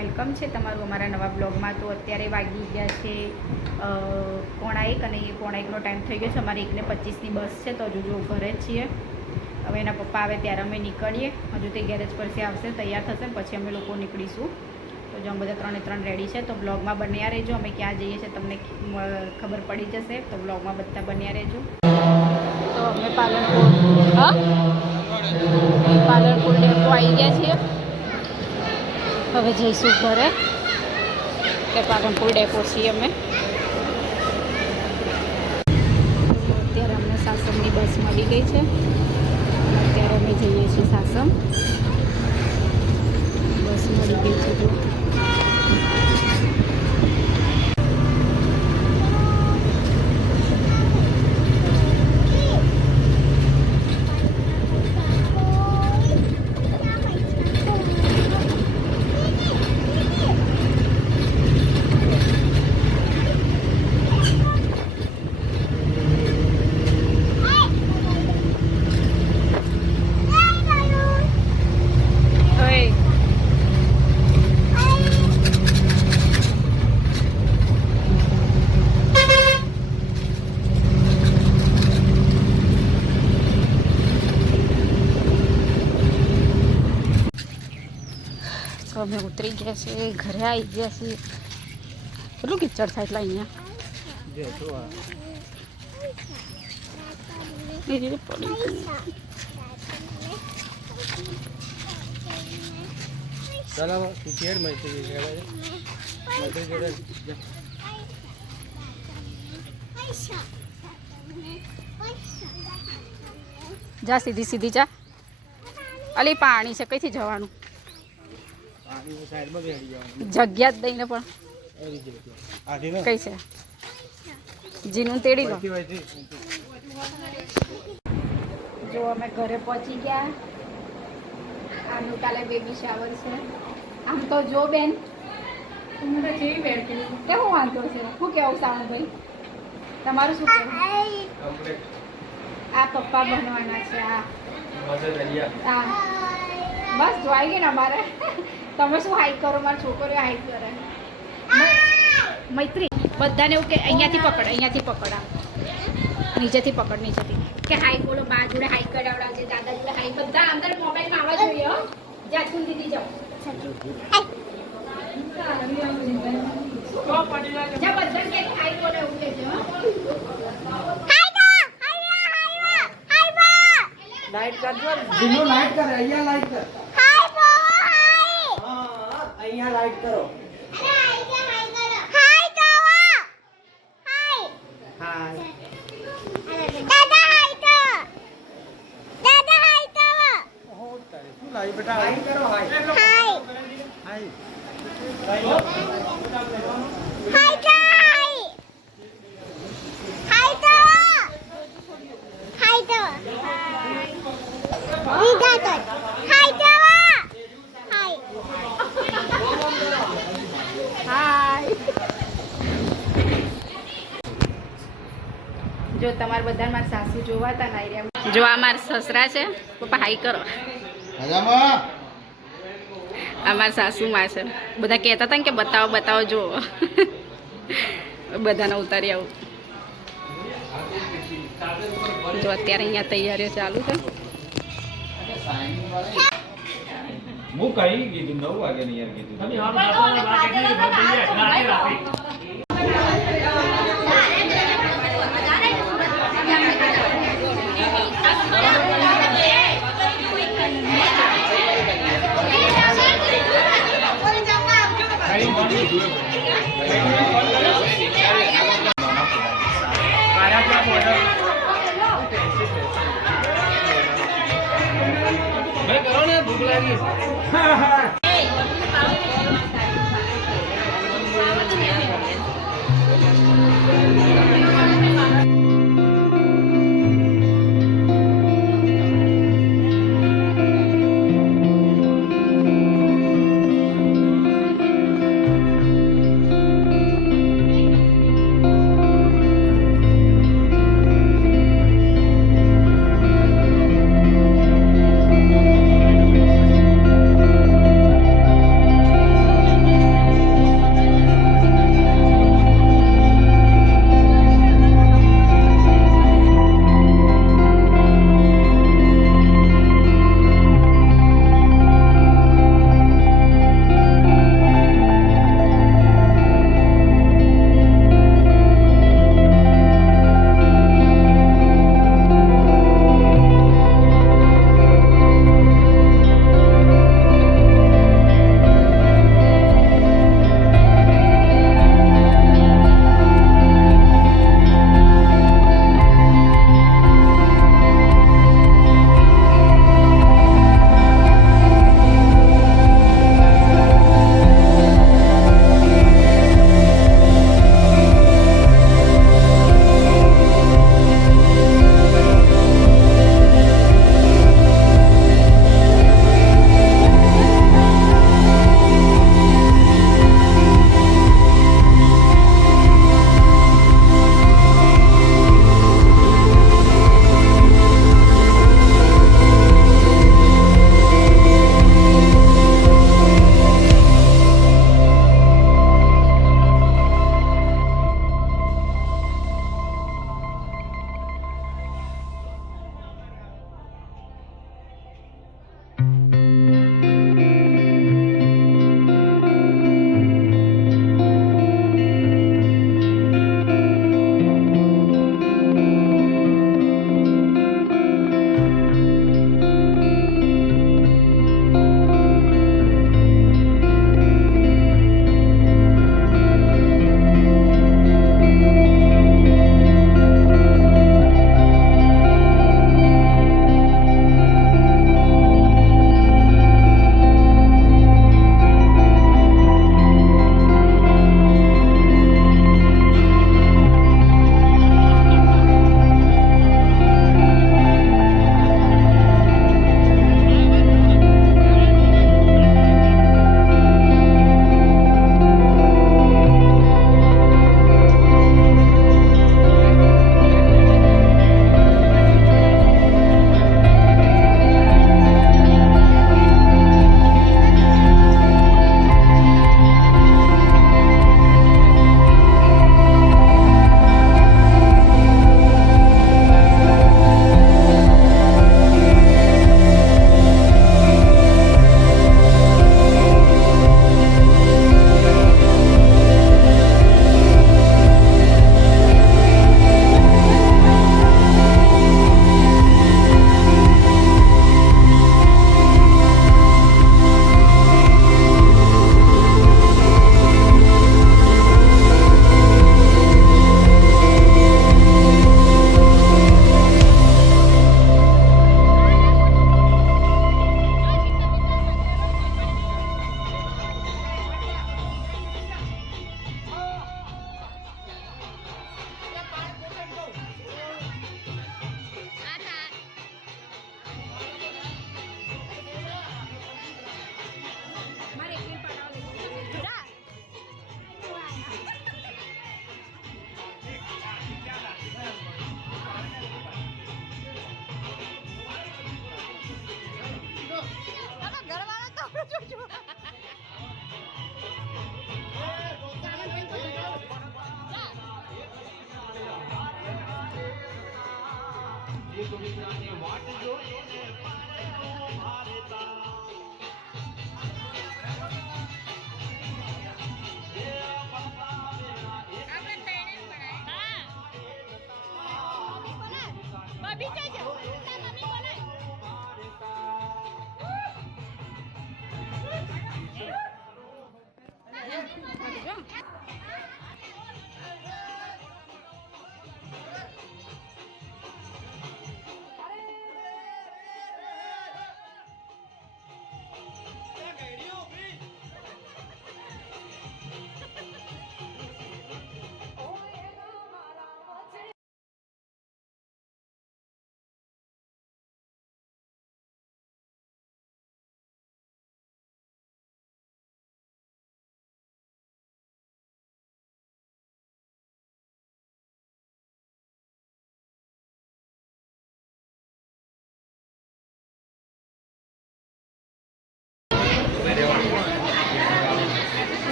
Welcome છે તમારું અમારા નવા બ્લોગમાં। તો અત્યારે વાગી ગયા છે 1:45 અને 1:45નો ટાઈમ થઈ ગયો છે। અમારી 1:25ની બસ છે તો હજુ જો ઘરે જ છીએ। હવે એના પપ્પા આવે ત્યારે અમે નીકળીએ। હજુ તે ગેરેજ પરથી આવશે, તૈયાર થશે, પછી અમે લોકો નીકળીશું। તો જો અમે બધા 3 રેડી છે, તો બ્લોગમાં બન્યા રહેજો। અમે ક્યાં જઈએ છીએ તમને ખબર પડી જશે, તો બ્લોગમાં બધા બન્યા રહેજો। તો અમે પાલનપુર ડેપો આવી ગયા છીએ। હવે જઈશું ઘરે, કે પાલનપુર ડેપો છીએ અમે। અત્યારે અમને સાસમની બસ મળી ગઈ છે, અત્યારે અમે જઈએ છીએ સાસમ। બસ મળી ગઈ છે જો। અમે ઉતરી ગયા છે, ઘરે આવી ગયા છીએ। કેટલું કિચડ થાય એટલે અહીંયા જા સીધી સીધી જા। અલી પાણી છે, કઈથી જવાનું? જગ્યા જ દઈને પણ કઈ છે? જીનું તેડી લો। જો અમે ઘરે પહોંચી ગયા। આનું કાલે બેબી શાવર છે। આમ તો જો બેન કેવી બેન કે હું વાંધો છે? શું કેવું સાવણભાઈ, તમારું શું કહેવું? આ પપ્પા બનવાના છે। આ બસ જોઈ ગઈ ને અમારે। તમે શું હાઈક કરો? મારા છોકરીઓ હાઈક કરે। મૈત્રી બધાને એવું કે અહીંયાથી પકડ, અહીંયાથી પકડ, આ નીચેથી પકડ, નીચેથી કે હાઈક બોલો। બા જોડે હાઈક કરાવડાવજે, દાદા જોડે હાઈક, બધા અંદર મોબાઈલમાં આવવા જોઈએ હો। જાજકુલ દીદી જાઓ, જા બધા કે હાઈક બોલો એવું કહેજો હો। लाइट कर दो, जिनो लाइट कर, અહીંયા લાइट कर, हाय बो हाय, हां અહીંયા लाइट करो। अरे हाय क्या हाय करो, हाय करो, हाय हाय दादा हाय करो, दादा हाय करो, हो तारे શું લાઈ બેટા? હાય કરો, હાય हाय હાય हाय करो, हाय करो, हाय करो, ईदा कर, हाय करो, हाय હાય। જો તમારે બધા મારા સાસુ જોવાતા ના રહ્યા। જો આ મારા સસરા છે, પપ્પા હાઈ કરો। આ મારા સાસુમાં છે। બધા કહેતા હતા ને કે બતાવો બતાવો, જો બધાને ઉતારી આવું। જો અત્યારે અહીંયા તૈયારીઓ ચાલુ છે। હું કઈ કીધું 9 વાગે ને યાર કીધું કરો ને ભૂખ લાગી।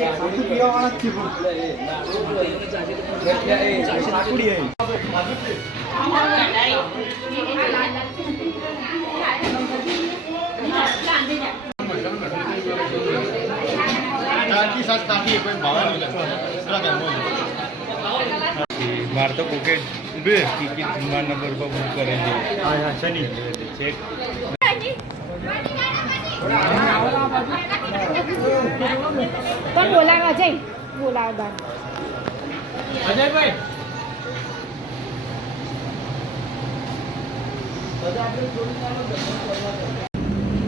સાચું પીવાવાળા જ છે સાકુડી મારે તો પોકેટ ઉભે ટિકિટ વિમાન નંબર પર બુક કરે છે. હા શનિ ચેક પણ બોલાવા જઈ બોલાવ બાર અજયભાઈ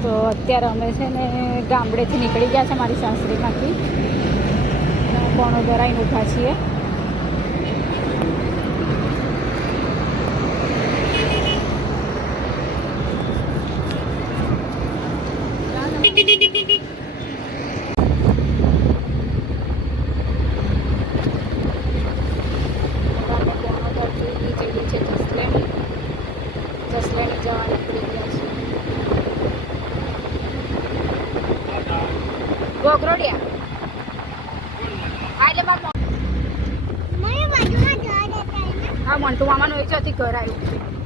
તો અત્યારે અમે છે ને ગામડેથી નીકળી ગયા છે મારી સાસરીમાંથી કોણો ભરાઈને ઊભા છીએ. જસલેણી જવા નીકળી ગયા છે. ગોગરોડિયા એટલે મને બાજુમાં જવા દેતા હા મંટુ મામાનું એ ચોથી ઘર આવ્યું.